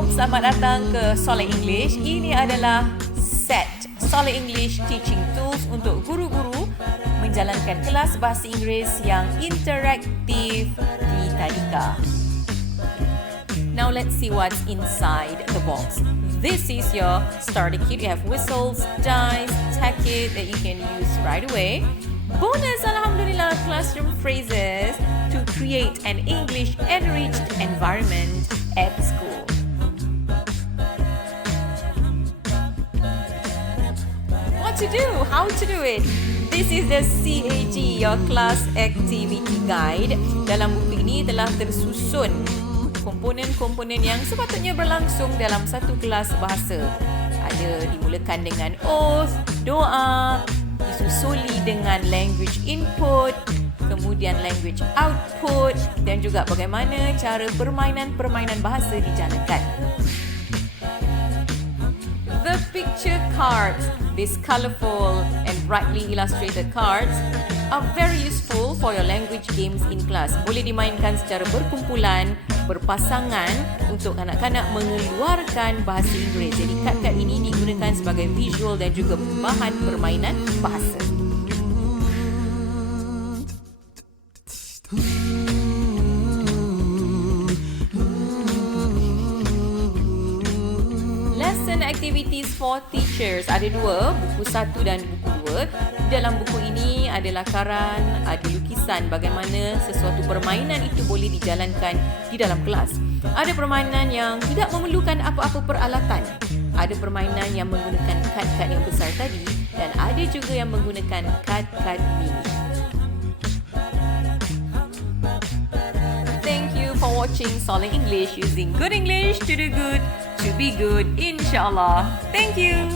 Assalamualaikum, selamat datang ke Soleh English. Ini adalah SETT, Soleh English Teaching Tools untuk guru-guru menjalankan kelas bahasa Inggeris yang interaktif di tadika. Now let's see what's inside the box. This is your starter kit. You have whistles, dice, tag kit that you can use right away. Bonus, alhamdulillah, classroom phrases to create an English-enriched environment at school. What to do? How to do it? This is the CAG, your class activity guide. Dalam buku ini telah tersusun komponen-komponen yang sepatutnya berlangsung dalam satu kelas bahasa. Ada dimulakan dengan oath, doa, disusuli dengan language input, kemudian language output dan juga bagaimana cara permainan-permainan bahasa dijalankan. The picture cards, these colorful and brightly illustrated cards, are very useful for your language games in class. Boleh dimainkan secara berkumpulan, berpasangan untuk kanak-kanak mengeluarkan bahasa Inggeris. Jadi kad-kad ini digunakan sebagai visual dan juga bahan permainan bahasa. Lesson activities for teachers. Ada dua, buku 1 dan buku 2. Dalam buku ini ada lakaran, ada lukisan bagaimana sesuatu permainan itu boleh dijalankan di dalam kelas. Ada permainan yang tidak memerlukan apa-apa peralatan. Ada permainan yang menggunakan kad-kad yang besar tadi dan ada juga yang menggunakan kad-kad mini. Thank you for watching Soleh English, using good English to do good, to be good, inshallah. Thank you.